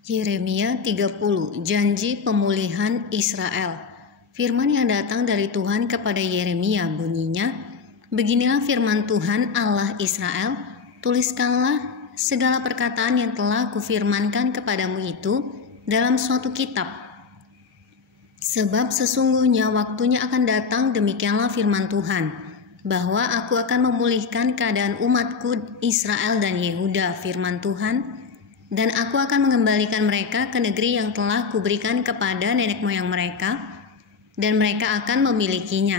Yeremia 30, janji pemulihan Israel. Firman yang datang dari Tuhan kepada Yeremia bunyinya, beginilah firman Tuhan Allah Israel, tuliskanlah segala perkataan yang telah kufirmankan kepadamu itu dalam suatu kitab. Sebab sesungguhnya waktunya akan datang, demikianlah firman Tuhan, bahwa aku akan memulihkan keadaan umatku Israel dan Yehuda, firman Tuhan, dan aku akan mengembalikan mereka ke negeri yang telah kuberikan kepada nenek moyang mereka, dan mereka akan memilikinya.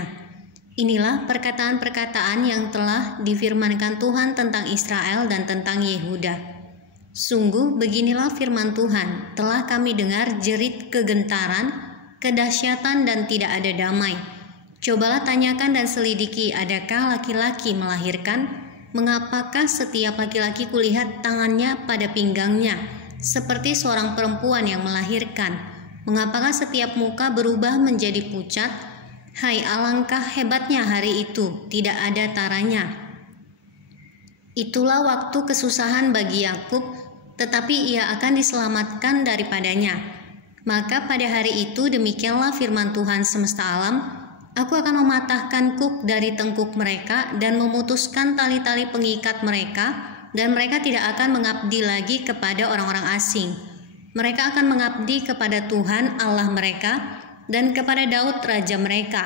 Inilah perkataan-perkataan yang telah difirmankan Tuhan tentang Israel dan tentang Yehuda. Sungguh beginilah firman Tuhan, telah kami dengar jerit kegentaran, kedahsyatan dan tidak ada damai. Cobalah tanyakan dan selidiki, adakah laki-laki melahirkan? Mengapakah setiap laki-laki kulihat tangannya pada pinggangnya, seperti seorang perempuan yang melahirkan? Mengapakah setiap muka berubah menjadi pucat? Hai, alangkah hebatnya hari itu, tidak ada taranya. Itulah waktu kesusahan bagi Yakub, tetapi ia akan diselamatkan daripadanya. Maka pada hari itu demikianlah firman Tuhan semesta alam, aku akan mematahkan kuk dari tengkuk mereka dan memutuskan tali-tali pengikat mereka, dan mereka tidak akan mengabdi lagi kepada orang-orang asing. Mereka akan mengabdi kepada Tuhan Allah mereka dan kepada Daud raja mereka,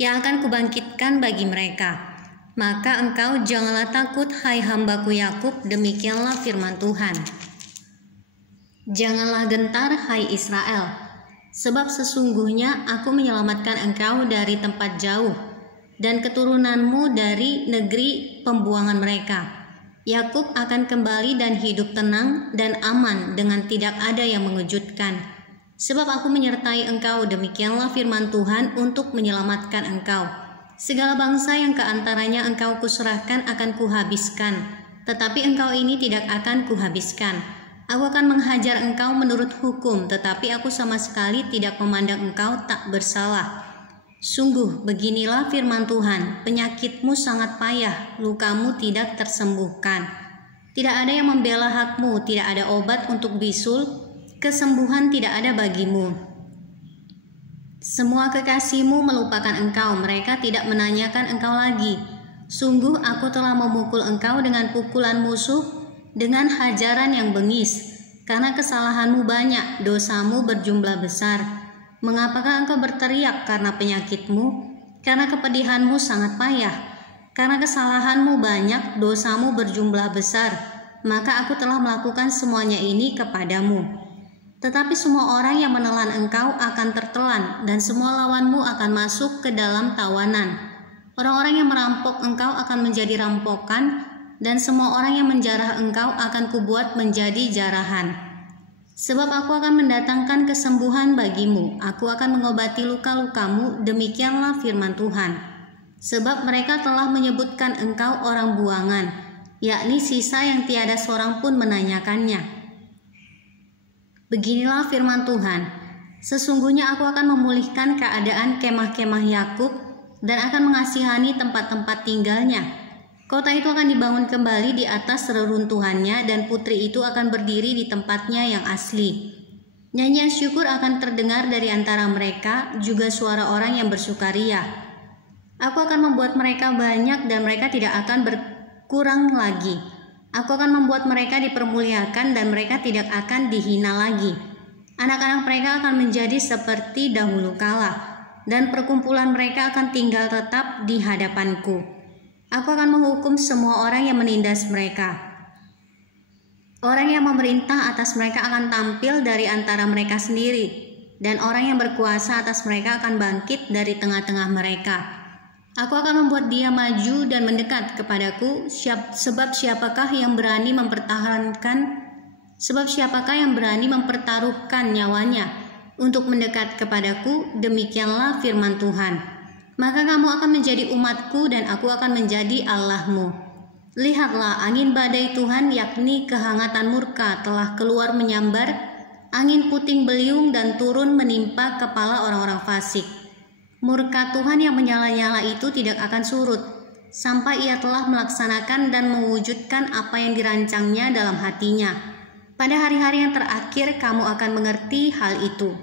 yang akan kubangkitkan bagi mereka. Maka engkau janganlah takut, hai hambaku Yakub, demikianlah firman Tuhan. Janganlah gentar, hai Israel, sebab sesungguhnya aku menyelamatkan engkau dari tempat jauh dan keturunanmu dari negeri pembuangan mereka. Yakub akan kembali dan hidup tenang dan aman dengan tidak ada yang mengejutkan. Sebab aku menyertai engkau, demikianlah firman Tuhan, untuk menyelamatkan engkau. Segala bangsa yang keantaranya engkau kuserahkan akan kuhabiskan, tetapi engkau ini tidak akan kuhabiskan. Aku akan menghajar engkau menurut hukum, tetapi aku sama sekali tidak memandang engkau tak bersalah. Sungguh beginilah firman Tuhan, penyakitmu sangat payah, lukamu tidak tersembuhkan. Tidak ada yang membela hakmu, tidak ada obat untuk bisul, kesembuhan tidak ada bagimu. Semua kekasihmu melupakan engkau, mereka tidak menanyakan engkau lagi. Sungguh aku telah memukul engkau dengan pukulan musuh, dengan hajaran yang bengis. Karena kesalahanmu banyak, dosamu berjumlah besar. Mengapakah engkau berteriak karena penyakitmu? Karena kepedihanmu sangat payah. Karena kesalahanmu banyak, dosamu berjumlah besar. Maka aku telah melakukan semuanya ini kepadamu. Tetapi semua orang yang menelan engkau akan tertelan, dan semua lawanmu akan masuk ke dalam tawanan. Orang-orang yang merampok engkau akan menjadi rampokan, dan semua orang yang menjarah engkau akan kubuat menjadi jarahan. Sebab aku akan mendatangkan kesembuhan bagimu, aku akan mengobati luka-lukamu, demikianlah firman Tuhan. Sebab mereka telah menyebutkan engkau orang buangan, yakni sisa yang tiada seorang pun menanyakannya. Beginilah firman Tuhan, sesungguhnya aku akan memulihkan keadaan kemah-kemah Yakub dan akan mengasihani tempat-tempat tinggalnya. Kota itu akan dibangun kembali di atas reruntuhannya, dan putri itu akan berdiri di tempatnya yang asli. Nyanyian syukur akan terdengar dari antara mereka, juga suara orang yang bersukaria. Aku akan membuat mereka banyak dan mereka tidak akan berkurang lagi. Aku akan membuat mereka dipermuliakan dan mereka tidak akan dihina lagi. Anak-anak mereka akan menjadi seperti dahulu kala, dan perkumpulan mereka akan tinggal tetap di hadapanku. Aku akan menghukum semua orang yang menindas mereka. Orang yang memerintah atas mereka akan tampil dari antara mereka sendiri, dan orang yang berkuasa atas mereka akan bangkit dari tengah-tengah mereka. Aku akan membuat dia maju dan mendekat kepadaku, sebab siapakah yang berani mempertaruhkan nyawanya untuk mendekat kepadaku, demikianlah firman Tuhan. Maka kamu akan menjadi umatku dan aku akan menjadi Allahmu. Lihatlah, angin badai Tuhan, yakni kehangatan murka, telah keluar menyambar, angin puting beliung dan turun menimpa kepala orang-orang fasik. Murka Tuhan yang menyala-nyala itu tidak akan surut, sampai ia telah melaksanakan dan mewujudkan apa yang dirancangnya dalam hatinya. Pada hari-hari yang terakhir kamu akan mengerti hal itu.